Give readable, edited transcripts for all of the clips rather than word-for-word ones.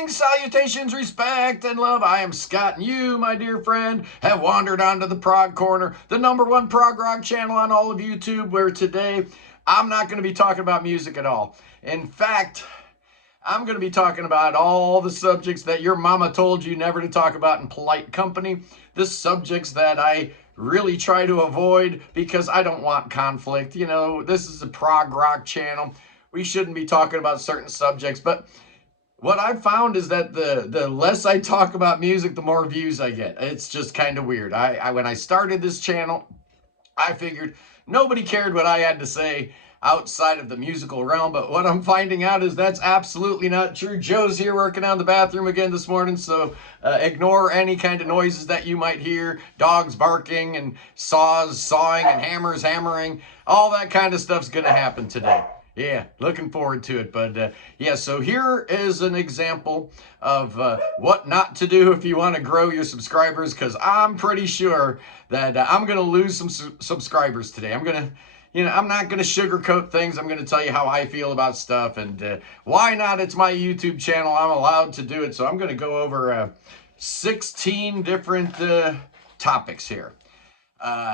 Greetings, salutations, respect, and love. I am Scott, and you, my dear friend, have wandered onto the Prog Corner, the #1 prog rock channel on all of YouTube, where today I'm not going to be talking about music at all. In fact, I'm going to be talking about all the subjects that your mama told you never to talk about in polite company. The subjects that I really try to avoid because I don't want conflict. You know, this is a prog rock channel. We shouldn't be talking about certain subjects, but what I've found is that the less I talk about music, the more views I get. It's just kind of weird. When I started this channel, I figured nobody cared what I had to say outside of the musical realm, but what I'm finding out is that's absolutely not true. Joe's here working on the bathroom again this morning, so ignore any kind of noises that you might hear. Dogs barking and saws sawing and hammers hammering. All that kind of stuff's gonna happen today. Yeah, looking forward to it. But yeah, so here is an example of what not to do if you want to grow your subscribers, because I'm pretty sure that I'm going to lose some subscribers today. I'm not going to sugarcoat things. I'm going to tell you how I feel about stuff, and why not? It's my YouTube channel. I'm allowed to do it. So I'm going to go over 16 different topics here.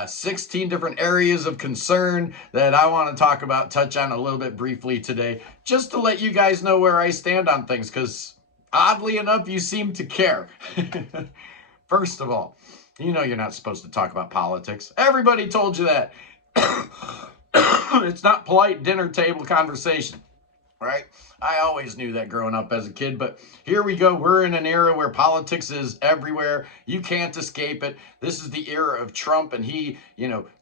16 different areas of concern that I want to talk about, touch on a little bit briefly today, just to let you guys know where I stand on things, because oddly enough, you seem to care. First of all, you know you're not supposed to talk about politics. Everybody told you that. It's not polite dinner table conversation, right? I always knew that growing up as a kid, but here we go. We're in an era where politics is everywhere. You can't escape it. This is the era of Trump, and he,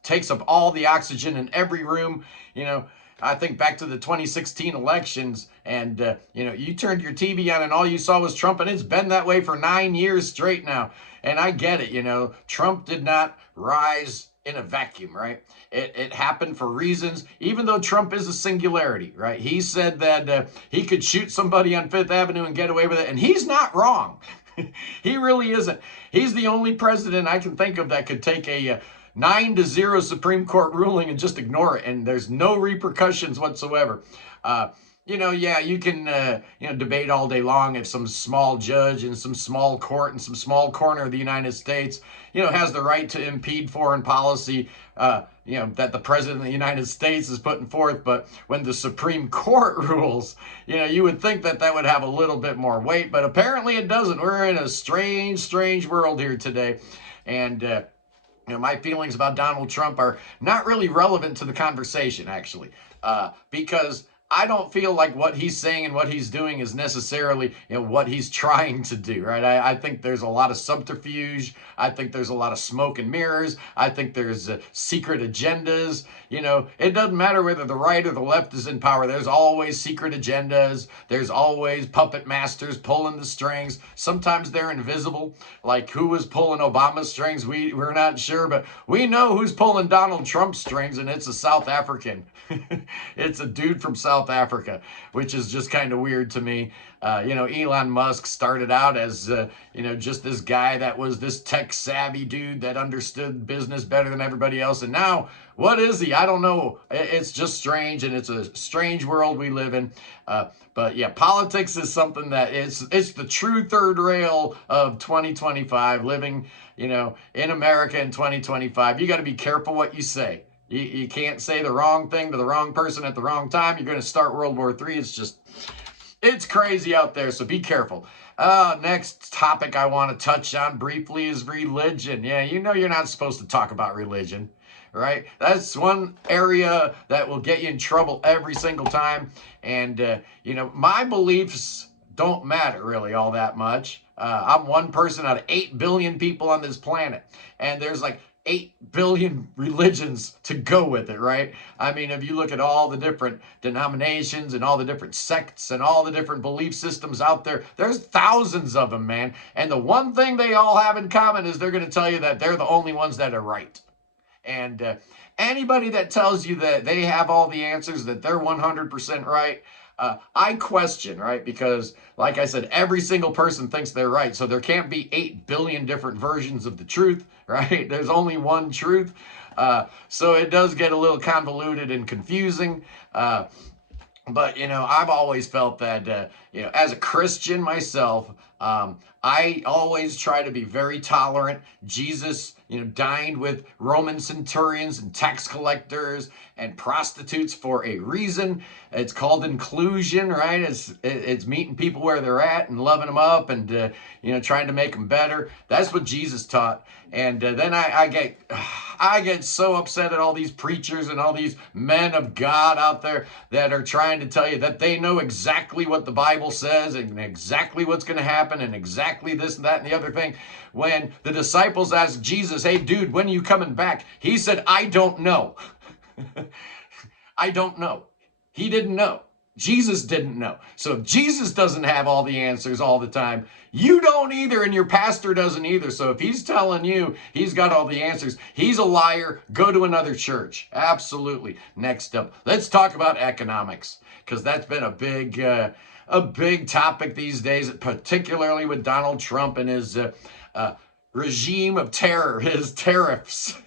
takes up all the oxygen in every room. I think back to the 2016 elections, and, you turned your TV on and all you saw was Trump, and it's been that way for 9 years straight now. And I get it, Trump did not rise in a vacuum, right? It happened for reasons, even though Trump is a singularity, right? He said that he could shoot somebody on Fifth Avenue and get away with it, and he's not wrong. He really isn't. He's the only president I can think of that could take a 9-0 Supreme Court ruling and just ignore it, and there's no repercussions whatsoever. Yeah, you can, debate all day long if some small judge in some small court in some small corner of the United States, has the right to impede foreign policy, that the president of the United States is putting forth. But when the Supreme Court rules, you would think that that would have a little bit more weight, but apparently it doesn't. We're in a strange, strange world here today. And, my feelings about Donald Trump are not really relevant to the conversation, actually, because I don't feel like what he's saying and what he's doing is necessarily, what he's trying to do, right? I think there's a lot of subterfuge. I think there's a lot of smoke and mirrors. I think there's secret agendas. It doesn't matter whether the right or the left is in power. There's always secret agendas. There's always puppet masters pulling the strings. Sometimes they're invisible. Like, who was pulling Obama's strings? We're not sure, but we know who's pulling Donald Trump's strings, and it's a South African. It's a dude from South Africa, which is just kind of weird to me. Elon Musk started out as, just this guy that was this tech savvy dude that understood business better than everybody else. And now, what is he? I don't know. It's just strange, and it's a strange world we live in. But yeah, politics is something that it's the true third rail of 2025, living, in America in 2025. You got to be careful what you say. You can't say the wrong thing to the wrong person at the wrong time. You're going to start World War III. It's crazy out there, so be careful. Next topic I want to touch on briefly is religion. Yeah, you're not supposed to talk about religion, right? That's one area that will get you in trouble every single time. And, my beliefs don't matter really all that much. I'm one person out of 8 billion people on this planet, and there's like 8 billion religions to go with it, right? I mean, if you look at all the different denominations and all the different sects and all the different belief systems out there, there's thousands of them, man. And the one thing they all have in common is they're going to tell you that they're the only ones that are right. And anybody that tells you that they have all the answers, that they're 100% right, I question, right? Because, like I said, every single person thinks they're right. So there can't be 8 billion different versions of the truth, right? There's only one truth. So it does get a little convoluted and confusing. But, I've always felt that, as a Christian myself, I always try to be very tolerant. Jesus, dined with Roman centurions and tax collectors and prostitutes for a reason. It's called inclusion, right? It's meeting people where they're at and loving them up and trying to make them better. That's what Jesus taught. And then I get so upset at all these preachers and all these men of God out there that are trying to tell you that they know exactly what the Bible says and exactly what's going to happen and exactly this and that and the other thing. When the disciples asked Jesus, "Hey, dude, when are you coming back?" He said, "I don't know." I don't know. He didn't know. Jesus didn't know. So if Jesus doesn't have all the answers all the time, you don't either, and your pastor doesn't either. So if he's telling you he's got all the answers, he's a liar. Go to another church. Absolutely. Next up, let's talk about economics, because that's been a big topic these days, particularly with Donald Trump and his regime of terror, his tariffs.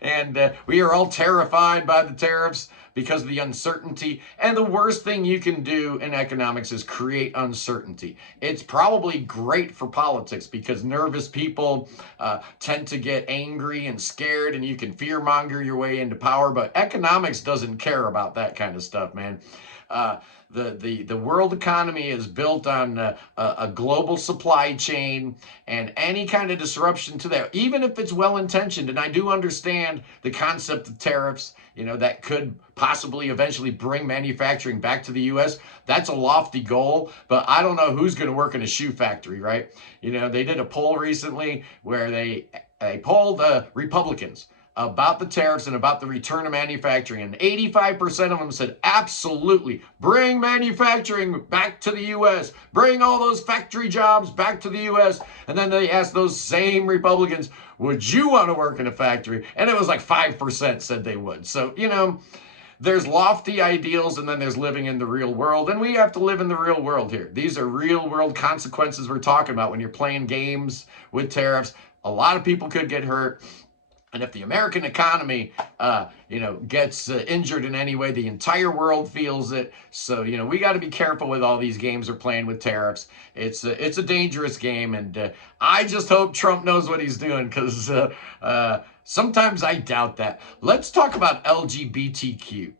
And we are all terrified by the tariffs because of the uncertainty. And the worst thing you can do in economics is create uncertainty. It's probably great for politics because nervous people tend to get angry and scared, and you can fearmonger your way into power. But economics doesn't care about that kind of stuff, man. The world economy is built on a global supply chain, and any kind of disruption to that, even if it's well-intentioned, and I do understand the concept of tariffs, that could possibly eventually bring manufacturing back to the U.S. That's a lofty goal, but I don't know who's going to work in a shoe factory, right? They did a poll recently where they polled Republicans about the tariffs and about the return of manufacturing, and 85% of them said absolutely, bring manufacturing back to the U.S., bring all those factory jobs back to the U.S. And then they asked those same Republicans, would you want to work in a factory? And it was like 5% said they would. So there's lofty ideals, and then there's living in the real world, and we have to live in the real world here. These are real world consequences we're talking about when you're playing games with tariffs. A lot of people could get hurt. And if the American economy, gets injured in any way, the entire world feels it. So, we got to be careful with all these games we're playing with tariffs. It's a dangerous game, and I just hope Trump knows what he's doing, because sometimes I doubt that. Let's talk about LGBTQ.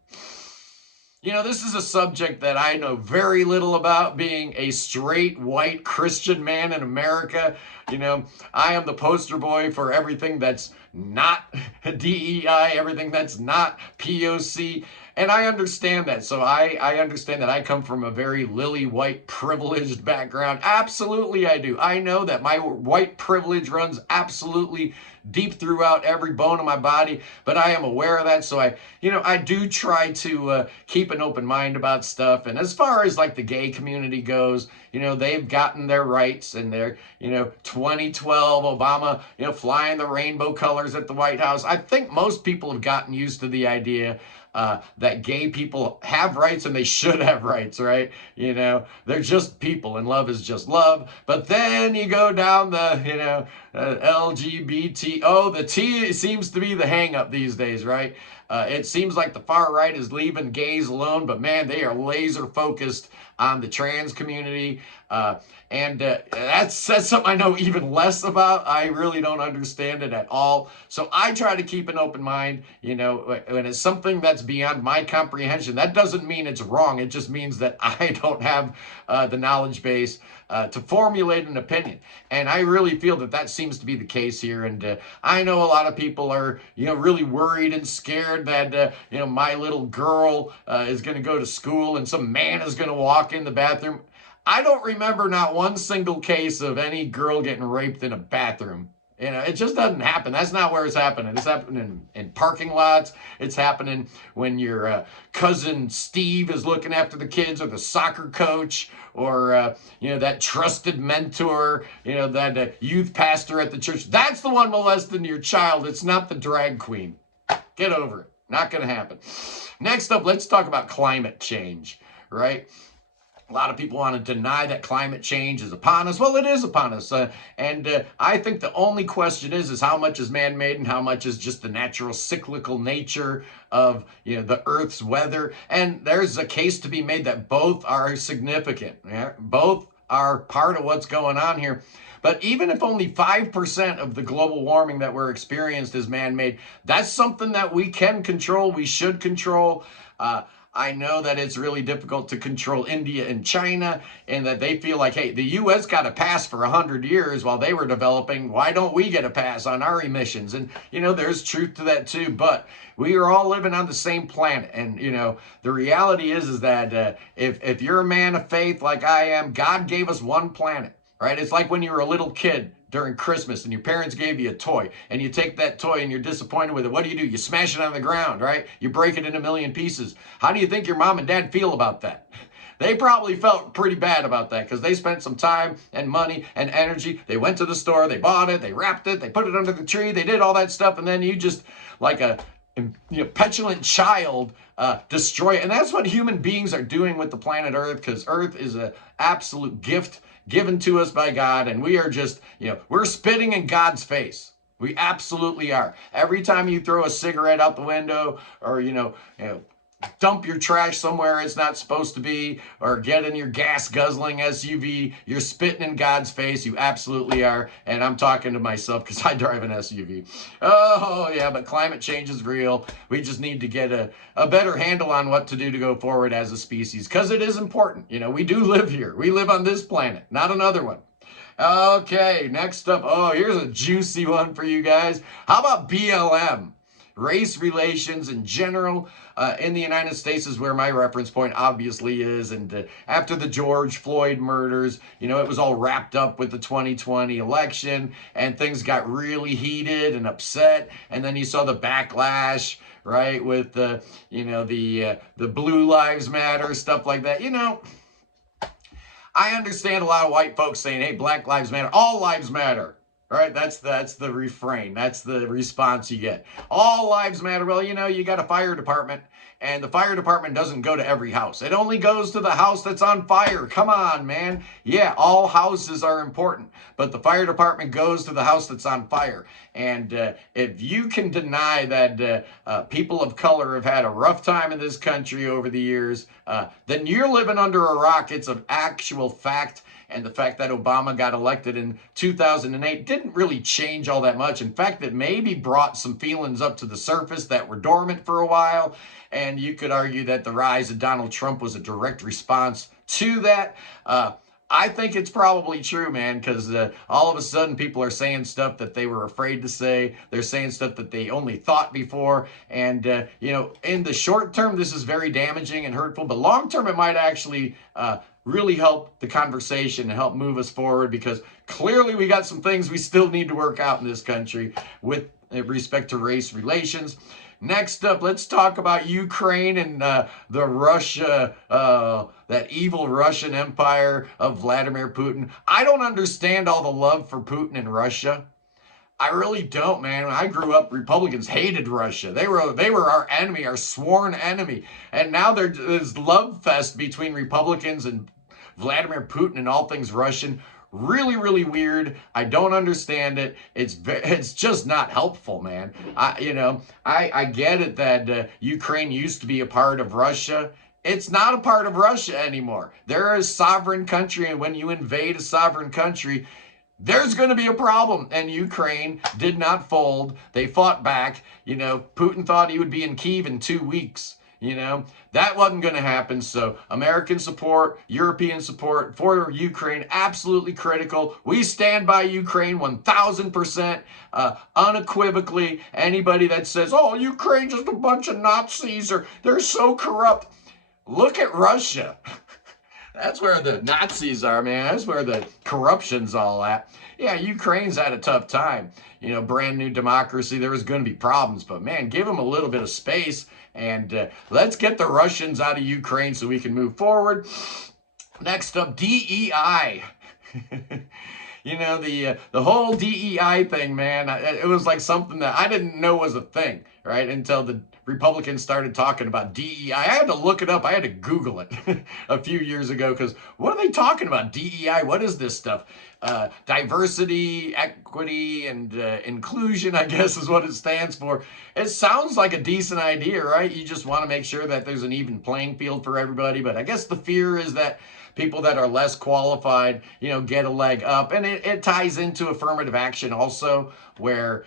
This is a subject that I know very little about, being a straight white Christian man in America. I am the poster boy for everything that's not DEI, everything that's not POC. And I understand that. So I understand that I come from a very lily white privileged background. Absolutely I do. I know that my white privilege runs absolutely deep throughout every bone of my body, but I am aware of that. So I do try to keep an open mind about stuff. And as far as like the gay community goes, they've gotten their rights, and their 2012 Obama, flying the rainbow colors at the White House. I think most people have gotten used to the idea that gay people have rights, and they should have rights, right? They're just people, and love is just love. But then you go down the, LGBT. Oh, the T seems to be the hang up these days, right? It seems like the far right is leaving gays alone, but man, they are laser focused on the trans community. And that's something I know even less about. I really don't understand it at all. So I try to keep an open mind. When it's something that's beyond my comprehension, that doesn't mean it's wrong. It just means that I don't have the knowledge base to formulate an opinion. And I really feel that seems to be the case here. And I know a lot of people are, really worried and scared that, my little girl is going to go to school and some man is going to walk in the bathroom. I don't remember not one single case of any girl getting raped in a bathroom. It just doesn't happen. That's not where it's happening. It's happening in parking lots. It's happening when your cousin Steve is looking after the kids, or the soccer coach, or, that trusted mentor, that youth pastor at the church. That's the one molesting your child. It's not the drag queen. Get over it. Not going to happen. Next up, let's talk about climate change, right? A lot of people want to deny that climate change is upon us. Well, it is upon us. And I think the only question is how much is man-made and how much is just the natural cyclical nature of, the Earth's weather. And there's a case to be made that both are significant. Yeah? Both are part of what's going on here. But even if only 5% of the global warming that we're experiencing is man-made, that's something that we can control, we should control. I know that it's really difficult to control India and China, and that they feel like, hey, the U.S. got a pass for 100 years while they were developing. Why don't we get a pass on our emissions? And, there's truth to that too. But we are all living on the same planet. And, the reality is that if you're a man of faith like I am, God gave us one planet. Right? It's like when you were a little kid during Christmas and your parents gave you a toy and you take that toy and you're disappointed with it. What do? You smash it on the ground, right? You break it in a million pieces. How do you think your mom and dad feel about that? They probably felt pretty bad about that because they spent some time and money and energy. They went to the store, they bought it, they wrapped it, they put it under the tree, they did all that stuff, and then you just, like a petulant child, destroy it. And that's what human beings are doing with the planet Earth, because Earth is an absolute gift given to us by God, and we are just, we're spitting in God's face. We absolutely are. Every time you throw a cigarette out the window, or dump your trash somewhere it's not supposed to be, or get in your gas guzzling SUV, you're spitting in God's face. You absolutely are. And I'm talking to myself because I drive an SUV. Oh yeah, but climate change is real. We just need to get a better handle on what to do to go forward as a species, because it is important. We do live here. We live on this planet, not another one. Okay, next up. Oh, here's a juicy one for you guys. How about BLM? Race relations in general in the United States is where my reference point obviously is. And after the George Floyd murders, it was all wrapped up with the 2020 election, and things got really heated and upset. And then you saw the backlash, right, with the Blue Lives Matter, stuff like that. I understand a lot of white folks saying, hey, Black Lives Matter, all lives matter. Right? That's the refrain. That's the response you get. All lives matter. Well, you got a fire department, and the fire department doesn't go to every house. It only goes to the house that's on fire. Come on, man. Yeah, all houses are important, but the fire department goes to the house that's on fire. And if you can deny that people of color have had a rough time in this country over the years, then you're living under a rock. It's an actual fact. And the fact that Obama got elected in 2008 didn't really change all that much. In fact, it maybe brought some feelings up to the surface that were dormant for a while. And you could argue that the rise of Donald Trump was a direct response to that. I think it's probably true, man, because all of a sudden people are saying stuff that they were afraid to say. They're saying stuff that they only thought before. And, in the short term, this is very damaging and hurtful. But long term, it might actually really help the conversation and help move us forward, because clearly we got some things we still need to work out in this country with respect to race relations. Next up, let's talk about Ukraine and the Russia, that evil Russian empire of Vladimir Putin. I don't understand all the love for Putin in Russia. I really don't, man. When I grew up, Republicans hated Russia. They were our enemy, our sworn enemy. And now there's this love fest between Republicans and Vladimir Putin and all things Russian. Really, really weird. I don't understand it. It's just not helpful, man. I get it that Ukraine used to be a part of Russia. It's not a part of Russia anymore. They're a sovereign country, and when you invade a sovereign country, there's going to be a problem. And Ukraine did not fold. They fought back. Putin thought he would be in Kyiv in 2 weeks. That wasn't going to happen. So American support, European support for Ukraine, absolutely critical. We stand by Ukraine 1,000%, unequivocally. Anybody that says, oh, Ukraine's just a bunch of Nazis, or they're so corrupt. Look at Russia. That's where the Nazis are, man. That's where the corruption's all at. Yeah, Ukraine's had a tough time. Brand new democracy. There was going to be problems, but man, give them a little bit of space, and let's get the Russians out of Ukraine so we can move forward. Next up, DEI. The whole DEI thing, man. It was like something that I didn't know was a thing, right? Until the Republicans started talking about DEI. I had to look it up. I had to Google it a few years ago because what are they talking about? DEI? What is this stuff? Diversity, equity, and inclusion, I guess is what it stands for. It sounds like a decent idea, right? You just want to make sure that there's an even playing field for everybody. But I guess the fear is that people that are less qualified, get a leg up. And it ties into affirmative action also, where,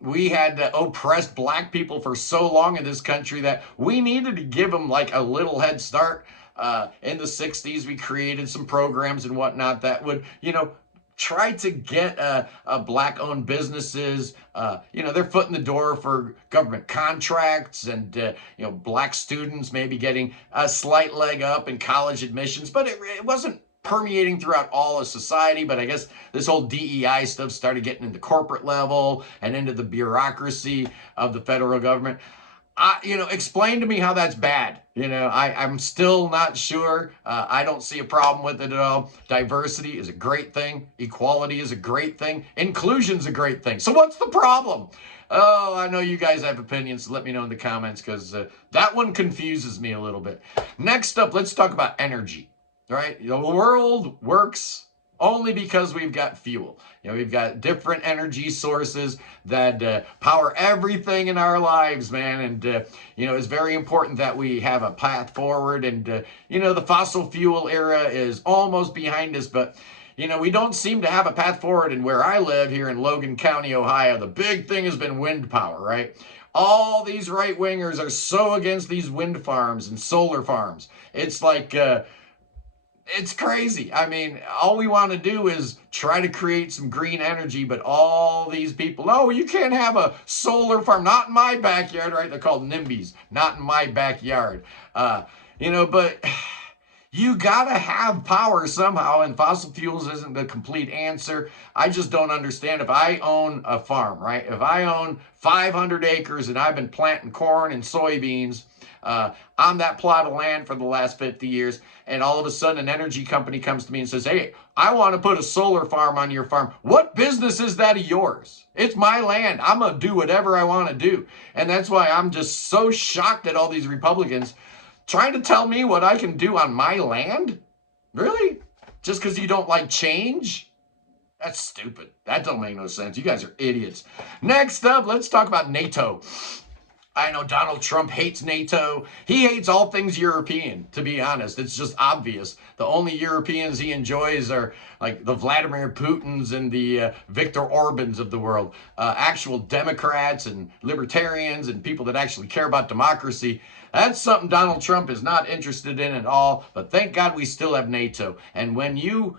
we had oppressed black people for so long in this country that we needed to give them like a little head start. In the 60s, we created some programs and whatnot that would, try to get black-owned businesses, their foot in the door for government contracts and, black students maybe getting a slight leg up in college admissions. But it wasn't permeating throughout all of society. But I guess this whole DEI stuff started getting into corporate level and into the bureaucracy of the federal government. Explain to me how that's bad. I'm still not sure. I don't see a problem with it at all. Diversity is a great thing. Equality is a great thing. Inclusion is a great thing. So what's the problem? Oh, I know you guys have opinions. So let me know in the comments because that one confuses me a little bit. Next up, let's talk about energy. Right? The world works only because we've got fuel. We've got different energy sources that power everything in our lives, man. And, it's very important that we have a path forward. And, the fossil fuel era is almost behind us, but, we don't seem to have a path forward. And where I live here in Logan County, Ohio, the big thing has been wind power, right? All these right-wingers are so against these wind farms and solar farms. It's like, it's crazy. I mean, all we want to do is try to create some green energy, but all these people, no, you can't have a solar farm, not in my backyard, right? They're called NIMBYs, not in my backyard. But you got to have power somehow, and fossil fuels isn't the complete answer. I just don't understand. If I own a farm, right? If I own 500 acres and I've been planting corn and soybeans on that plot of land for the last 50 years, and all of a sudden an energy company comes to me and says, hey, I want to put a solar farm on your farm. What business is that of yours? It's my land. I'm going to do whatever I want to do. And that's why I'm just so shocked at all these Republicans trying to tell me what I can do on my land? Really? Just because you don't like change? That's stupid. That don't make no sense. You guys are idiots. Next up, let's talk about NATO. I know Donald Trump hates NATO. He hates all things European, to be honest. It's just obvious. The only Europeans he enjoys are like the Vladimir Putins and the Viktor Orbans of the world. Actual Democrats and libertarians and people that actually care about democracy. That's something Donald Trump is not interested in at all. But thank God we still have NATO. And when you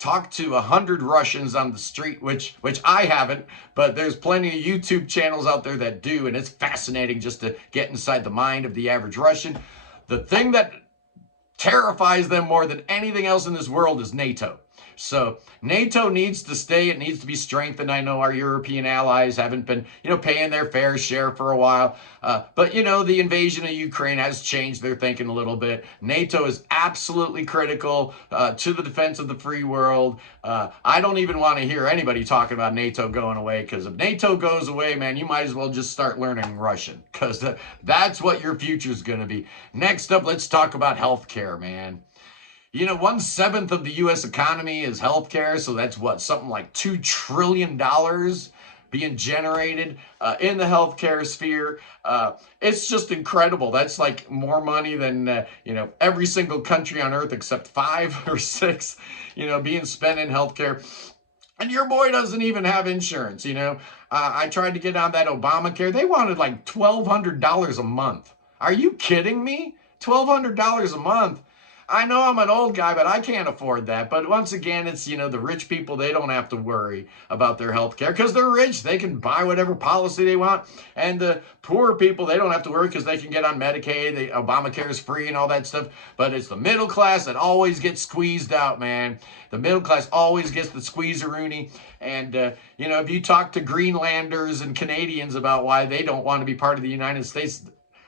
talk to 100 Russians on the street, which I haven't, but there's plenty of YouTube channels out there that do, and it's fascinating just to get inside the mind of the average Russian. The thing that terrifies them more than anything else in this world is NATO. So NATO needs to stay. It needs to be strengthened. I know our European allies haven't been, paying their fair share for a while. But, the invasion of Ukraine has changed their thinking a little bit. NATO is absolutely critical to the defense of the free world. I don't even want to hear anybody talking about NATO going away, because if NATO goes away, man, you might as well just start learning Russian, because that's what your future is going to be. Next up, let's talk about healthcare, man. 1/7 of the U.S. economy is healthcare, so that's something like $2 trillion being generated in the healthcare sphere. It's just incredible. That's like more money than, every single country on earth except 5 or 6, being spent in healthcare. And your boy doesn't even have insurance, I tried to get on that Obamacare. They wanted like $1,200 a month. Are you kidding me? $1,200 a month. I know I'm an old guy, but I can't afford that. But once again, it's, the rich people, they don't have to worry about their health care because they're rich. They can buy whatever policy they want. And the poor people, they don't have to worry because they can get on Medicaid. Obamacare is free and all that stuff. But it's the middle class that always gets squeezed out, man. The middle class always gets the squeeze-a-rooney. And, if you talk to Greenlanders and Canadians about why they don't want to be part of the United States,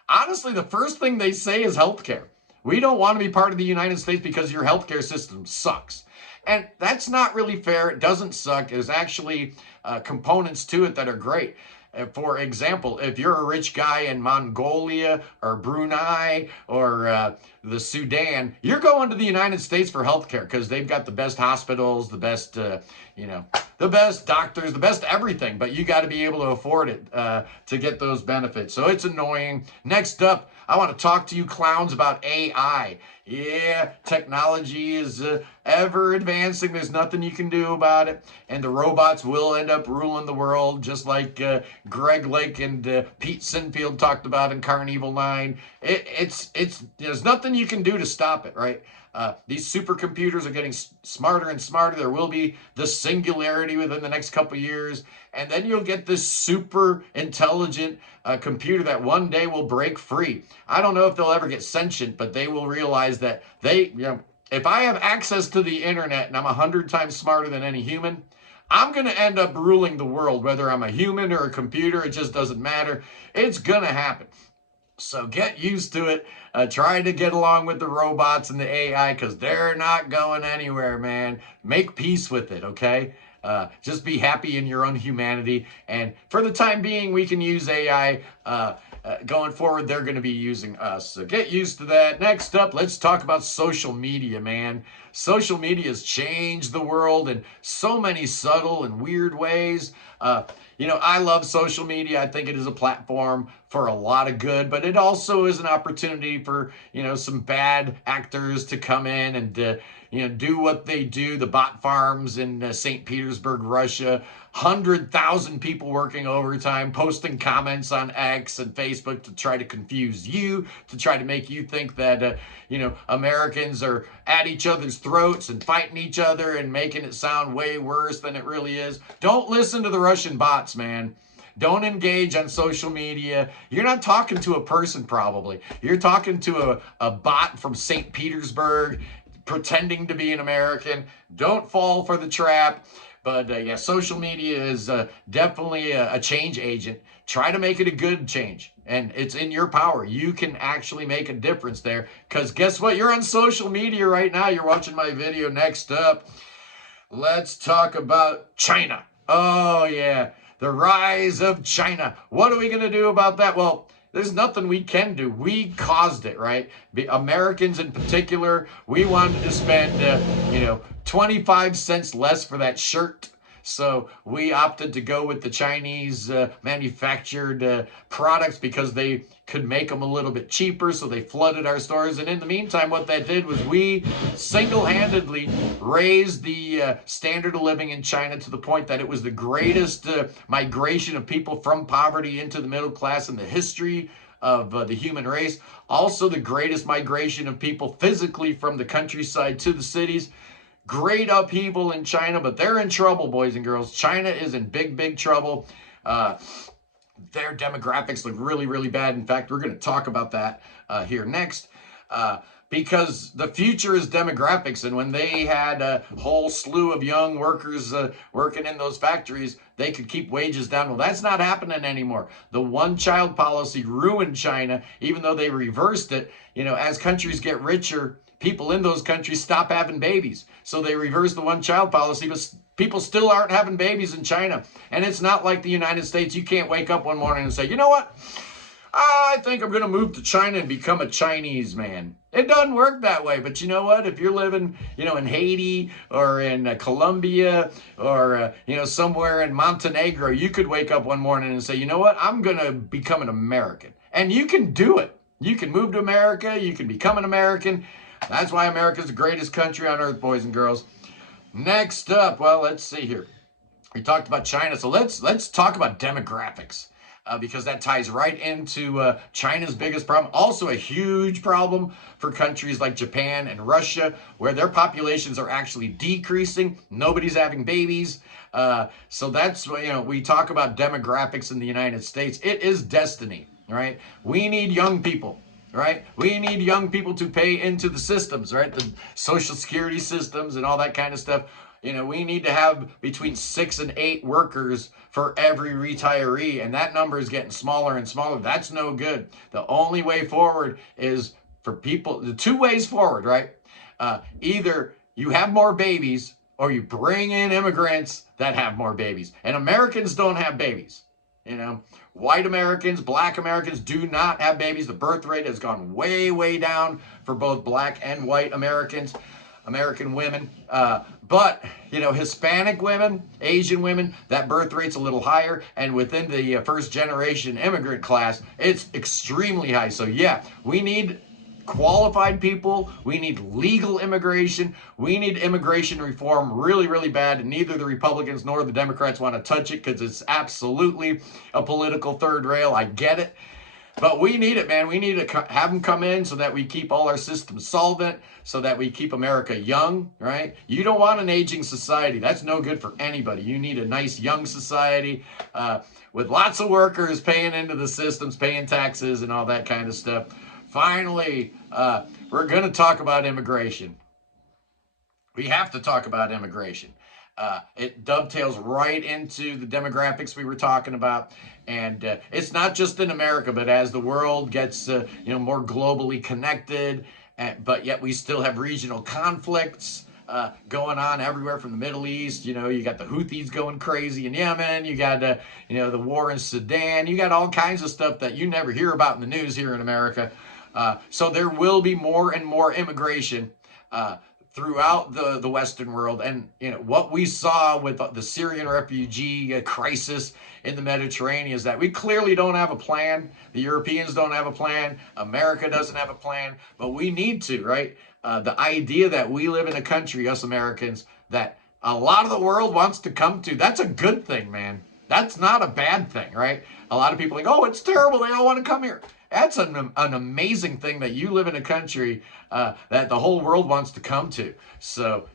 honestly, the first thing they say is health care. We don't want to be part of the United States because your healthcare system sucks. And that's not really fair. It doesn't suck. There's actually components to it that are great. For example, if you're a rich guy in Mongolia or Brunei or the Sudan, you're going to the United States for healthcare because they've got the best hospitals, the best, the best doctors, the best everything. But you got to be able to afford it to get those benefits. So it's annoying. Next up, I want to talk to you clowns about AI. Yeah, technology is ever advancing. There's nothing you can do about it. And the robots will end up ruling the world, just like Greg Lake and Pete Sinfield talked about in Carnival 9. There's nothing you can do to stop it, right? These supercomputers are getting smarter and smarter. There will be the singularity within the next couple of years. And then you'll get this super intelligent computer that one day will break free. I don't know if they'll ever get sentient, but they will realize that if I have access to the internet and I'm 100 times smarter than any human, I'm going to end up ruling the world, whether I'm a human or a computer. It just doesn't matter. It's going to happen. So get used to it. Try to get along with the robots and the AI because they're not going anywhere, man. Make peace with it, okay? Just be happy in your own humanity. And for the time being, we can use AI. Going forward, they're going to be using us. So get used to that. Next up, let's talk about social media, man. Social media has changed the world in so many subtle and weird ways. I love social media. I think it is a platform for a lot of good, but it also is an opportunity for, some bad actors to come in and, do what they do. The bot farms in St. Petersburg, Russia, 100,000 people working overtime, posting comments on X and Facebook to try to confuse you, to try to make you think that, Americans are at each other's throats and fighting each other and making it sound way worse than it really is. Don't listen to the Russian bots, man. Don't engage on social media. You're not talking to a person, probably. You're talking to a bot from St. Petersburg pretending to be an American. Don't fall for the trap. But social media is definitely a change agent. Try to make it a good change. And it's in your power. You can actually make a difference there. Because guess what? You're on social media right now. You're watching my video. Next up, let's talk about China. Oh, yeah. The rise of China. What are we going to do about that? Well, there's nothing we can do. We caused it, right? Americans in particular, we wanted to spend, 25 cents less for that shirt. So we opted to go with the Chinese manufactured products because they could make them a little bit cheaper. So they flooded our stores. And in the meantime, what that did was we single-handedly raised the standard of living in China to the point that it was the greatest migration of people from poverty into the middle class in the history of the human race. Also the greatest migration of people physically from the countryside to the cities. Great upheaval in China, but they're in trouble, boys and girls. China is in big, big trouble. Their demographics look really, really bad. In fact, we're going to talk about that here next. Because the future is demographics. And when they had a whole slew of young workers working in those factories, they could keep wages down. Well, that's not happening anymore. The one-child policy ruined China, even though they reversed it. As countries get richer, people in those countries stop having babies. So they reverse the one-child policy, but people still aren't having babies in China. And it's not like the United States. You can't wake up one morning and say, you know what? I think I'm going to move to China and become a Chinese man. It doesn't work that way. But you know what? If you're living, in Haiti or in Colombia or, somewhere in Montenegro, you could wake up one morning and say, you know what? I'm going to become an American. And you can do it. You can move to America. You can become an American. That's why America's the greatest country on earth, boys and girls. Next up, well, let's see here. We talked about China, so let's talk about demographics because that ties right into China's biggest problem. Also a huge problem for countries like Japan and Russia, where their populations are actually decreasing. Nobody's having babies. So that's, we talk about demographics in the United States. It is destiny, right? We need young people. Right? We need young people to pay into the systems, right? The social security systems and all that kind of stuff. We need to have between 6 and 8 workers for every retiree, and that number is getting smaller and smaller. That's no good. The only way forward is for people, the 2 ways forward, right? Either you have more babies or you bring in immigrants that have more babies. And Americans don't have babies. You know, white Americans, black Americans do not have babies. The birth rate has gone way, way down for both black and white Americans, American women. But, you know, Hispanic women, Asian women, that birth rate's a little higher. And within the first generation immigrant class, it's extremely high. So, yeah, we need qualified people. We need legal immigration. We need immigration reform really, really bad. And neither the Republicans nor the Democrats want to touch it because it's absolutely a political third rail. I get it. But we need it, man. We need to have them come in so that we keep all our systems solvent, so that we keep America young, right? You don't want an aging society. That's no good for anybody. You need a nice young society with lots of workers paying into the systems, paying taxes and all that kind of stuff. Finally, we're going to talk about immigration. We have to talk about immigration. It dovetails right into the demographics we were talking about. And it's not just in America, but as the world gets more globally connected, but yet we still have regional conflicts going on everywhere from the Middle East. You know, you got the Houthis going crazy in Yemen. You got, the war in Sudan. You got all kinds of stuff that you never hear about in the news here in America. So there will be more and more immigration throughout the Western world. And, what we saw with the Syrian refugee crisis in the Mediterranean is that we clearly don't have a plan. The Europeans don't have a plan. America doesn't have a plan. But we need to, right? The idea that we live in a country, us Americans, that a lot of the world wants to come to, that's a good thing, man. That's not a bad thing, right? A lot of people are like, oh, it's terrible. They don't want to come here. That's an amazing thing that you live in a country that the whole world wants to come to. So,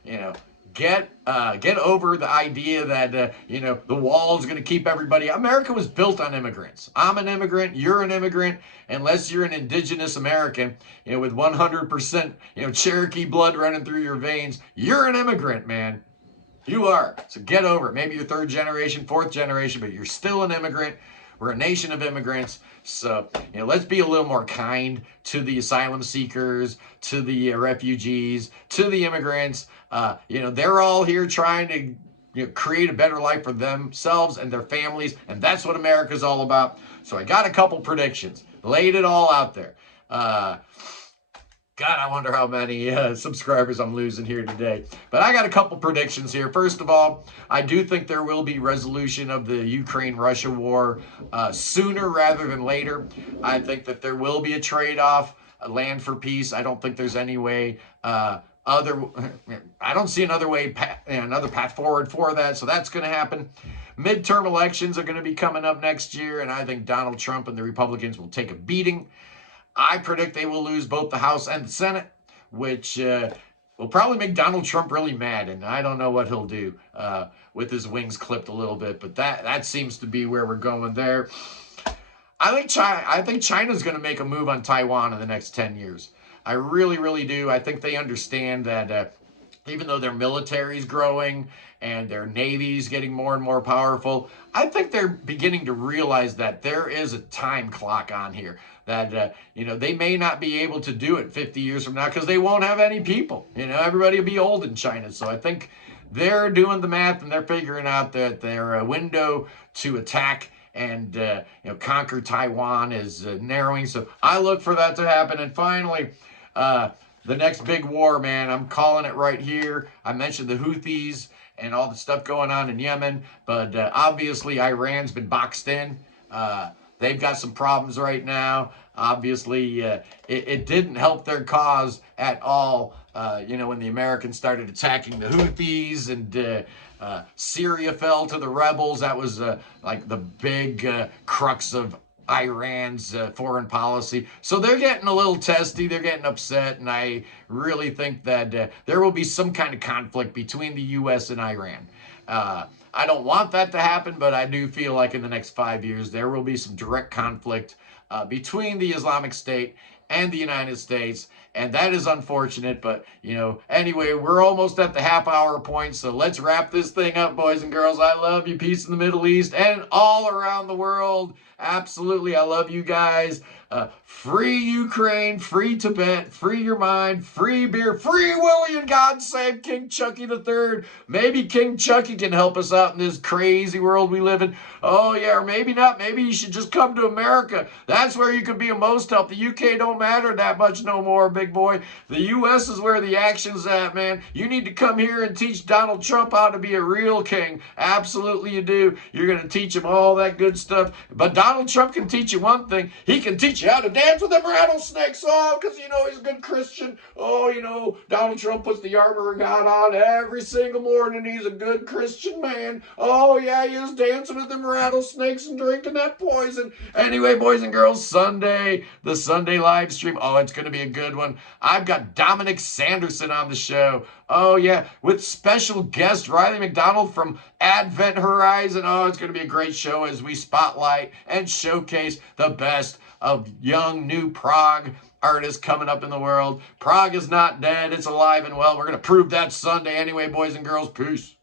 get over the idea that, the wall is going to keep everybody. America was built on immigrants. I'm an immigrant. You're an immigrant. Unless you're an indigenous American, with 100%, Cherokee blood running through your veins, you're an immigrant, man. You are. So get over it. Maybe you're third generation, fourth generation, but you're still an immigrant. We're a nation of immigrants. So, let's be a little more kind to the asylum seekers, to the refugees, to the immigrants. They're all here trying to create a better life for themselves and their families. And that's what America's all about. So I got a couple predictions. Laid it all out there. God, I wonder how many subscribers I'm losing here today. But I got a couple predictions here. First of all, I do think there will be resolution of the Ukraine-Russia war sooner rather than later. I think that there will be a trade-off, a land for peace. I don't think there's any way I don't see another way, another path forward for that. So that's going to happen. Midterm elections are going to be coming up next year, and I think Donald Trump and the Republicans will take a beating. I predict they will lose both the House and the Senate, which will probably make Donald Trump really mad. And I don't know what he'll do with his wings clipped a little bit. But that seems to be where we're going there. I think China's going to make a move on Taiwan in the next 10 years. I really, really do. I think they understand that even though their military is growing and their navy's getting more and more powerful, I think they're beginning to realize that there is a time clock on here. That, they may not be able to do it 50 years from now because they won't have any people. Everybody will be old in China. So I think they're doing the math and they're figuring out that their window to attack and, conquer Taiwan is narrowing. So I look for that to happen. And finally, the next big war, man, I'm calling it right here. I mentioned the Houthis and all the stuff going on in Yemen, but obviously Iran's been boxed in. They've got some problems right now. Obviously, it didn't help their cause at all, when the Americans started attacking the Houthis and Syria fell to the rebels. That was like the big crux of Iran's foreign policy. So they're getting a little testy. They're getting upset. And I really think that there will be some kind of conflict between the U.S. and Iran. I don't want that to happen, but I do feel like in the next 5 years, there will be some direct conflict between the Islamic State and the United States. And that is unfortunate. But, anyway, we're almost at the half-hour point. So let's wrap this thing up, boys and girls. I love you. Peace in the Middle East and all around the world. Absolutely. I love you guys. Free Ukraine, free Tibet, free your mind, free beer, free Willie, and God save King Chucky III. Maybe King Chucky can help us out in this crazy world we live in. Oh, yeah, or maybe not. Maybe you should just come to America. That's where you could be of most help. The UK don't matter that much no more, big boy. The US is where the action's at, man. You need to come here and teach Donald Trump how to be a real king. Absolutely you do. You're going to teach him all that good stuff. But Donald Trump can teach you one thing. He can teach you how to dance with them rattlesnakes. Oh, because, he's a good Christian. Oh, Donald Trump puts the armor of God on every single morning. He's a good Christian man. Oh, yeah, he is dancing with them rattlesnakes and drinking that poison. Anyway, boys and girls, Sunday, the Sunday live stream. Oh, it's going to be a good one. I've got Dominic Sanderson on the show. Oh, yeah, with special guest Riley McDonald from Advent Horizon. Oh, it's going to be a great show as we spotlight and showcase the best of young, new prog artists coming up in the world. Prog is not dead. It's alive and well. We're going to prove that Sunday anyway, boys and girls. Peace.